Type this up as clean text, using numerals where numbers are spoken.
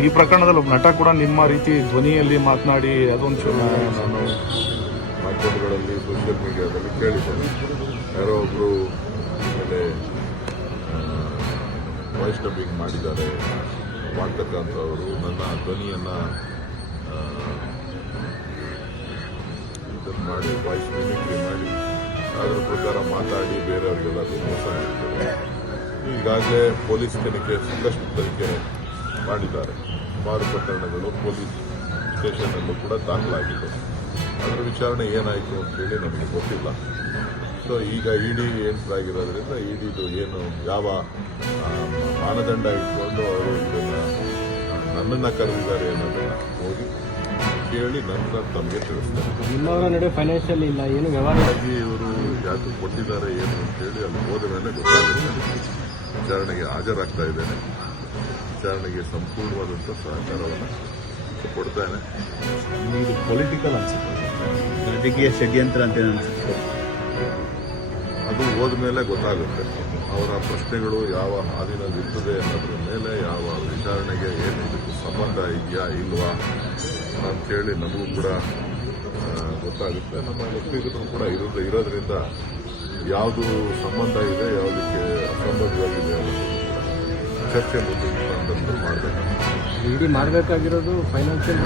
Sir, ಈ ಪ್ರಕರಣದಲ್ಲಿ ಒಬ್ಬ ನಟ ಕೂಡ ನಿಮ್ಮ ರೀತಿ ಧ್ವನಿಯಲ್ಲಿ ಮಾತನಾಡಿ ಅದೊಂದು ನಾನು ಮಾಧ್ಯಮಗಳಲ್ಲಿ ಸೋಷಿಯಲ್ ಮೀಡಿಯಾದಲ್ಲಿ ಕೇಳಿದ್ದೇನೆ. ಯಾರೋ ಒಬ್ಬರು ಮೇಲೆ ವಾಯ್ಸ್ ಡಬ್ಬಿಂಗ್ ಮಾಡಿದ್ದಾರೆ ಮಾಡ್ತಕ್ಕಂಥ ಅವರು ನನ್ನ ಧ್ವನಿಯನ್ನು ಇದನ್ನು ಮಾಡಿ ವಾಯ್ಸ್ ಮಿಮಿಕ್ರಿ ಮಾಡಿ ಅದರ ಪ್ರಕಾರ ಮಾತಾಡಿ ಬೇರೆಯವರಿಗೆಲ್ಲ ಮೋಸ ಮಾಡಿದ್ದಾರೆ. ಈಗಾಗಲೇ ಪೊಲೀಸ್ ತನಿಖೆ ಸಾಕಷ್ಟು ತನಿಖೆ ಮಾಡಿದ್ದಾರೆ. ಸುಮಾರು ಪ್ರಕರಣಗಳು ಪೊಲೀಸ್ ಸ್ಟೇಷನ್ನಲ್ಲೂ ಕೂಡ ದಾಖಲಾಗಿತ್ತು. ಅದರ ವಿಚಾರಣೆ ಏನಾಯಿತು ಅಂತೇಳಿ ನಮಗೆ ಗೊತ್ತಿಲ್ಲ. ಸೊ ಈಗ ಇಡಿ ಎಂಟ್ರ್ ಆಗಿರೋದ್ರಿಂದ ಇಡಿದು ಏನು ಯಾವ ಮಾನದಂಡ ಇಟ್ಕೊಂಡು ಅವರು ಇದನ್ನು ನನ್ನನ್ನು ಕರೆದಿದ್ದಾರೆ ಅನ್ನೋದನ್ನು ಹೋಗಿ ಕೇಳಿ ನಂತರ ತಮಗೆ ತಿಳಿಸ್ತಾರೆ. ನಿಮ್ಮವರ ನಡುವೆ ಫೈನಾನ್ಷಿಯಲ್ ಇಲ್ಲ, ಏನು ವ್ಯವಹಾರ ಇವರು ಯಾಕೆ ಕೊಟ್ಟಿದ್ದಾರೆ ಏನು ಅಂತೇಳಿ ಅಲ್ಲಿ ಹೋದ ಮೇಲೆ ಗೊತ್ತಾಗುತ್ತೆ. ವಿಚಾರಣೆಗೆ ಹಾಜರಾಗ್ತಾ ಇದ್ದೇನೆ. ವಿಚಾರಣೆಗೆ ಸಂಪೂರ್ಣವಾದಂಥ ಸಹಕಾರವನ್ನು ಕೊಡ್ತಾನೆ. ಇದು ಪೊಲಿಟಿಕಲ್ ಅನ್ಸುತ್ತೆ, ರಾಜಕೀಯ ಷಡ್ಯಂತ್ರ ಅಂತ ಅನ್ಸುತ್ತೆ. ಅದು ಹೋದ ಮೇಲೆ ಗೊತ್ತಾಗುತ್ತೆ. ಅವರ ಪ್ರಶ್ನೆಗಳು ಯಾವ ಹಾದಿನಲ್ಲಿರ್ತದೆ ಅನ್ನೋದ್ರ ಮೇಲೆ ಯಾವ ವಿಚಾರಣೆಗೆ ಏನು ಇದಕ್ಕೆ ಸಂಬಂಧ ಇದೆಯಾ ಇಲ್ವಾ ಅಂತೇಳಿ ನಮಗೂ ಕೂಡ ಗೊತ್ತಾಗುತ್ತೆ. ನಮ್ಮ ಒಪ್ಪಿಗೂ ಕೂಡ ಇರೋದ್ರಿಂದ ಯಾವುದು ಸಂಬಂಧ ಇದೆ, ಯಾವುದಕ್ಕೆ ಅಸಂಬದ್ಧವಾಗಿದೆ ಅನ್ನೋದು ಚರ್ಚೆ ಮುಂದೆ ಮಾಡಬೇಕು. ಇಡಿ ಮಾಡಬೇಕಾಗಿರೋದು ಫೈನಾನ್ಷಿಯಲ್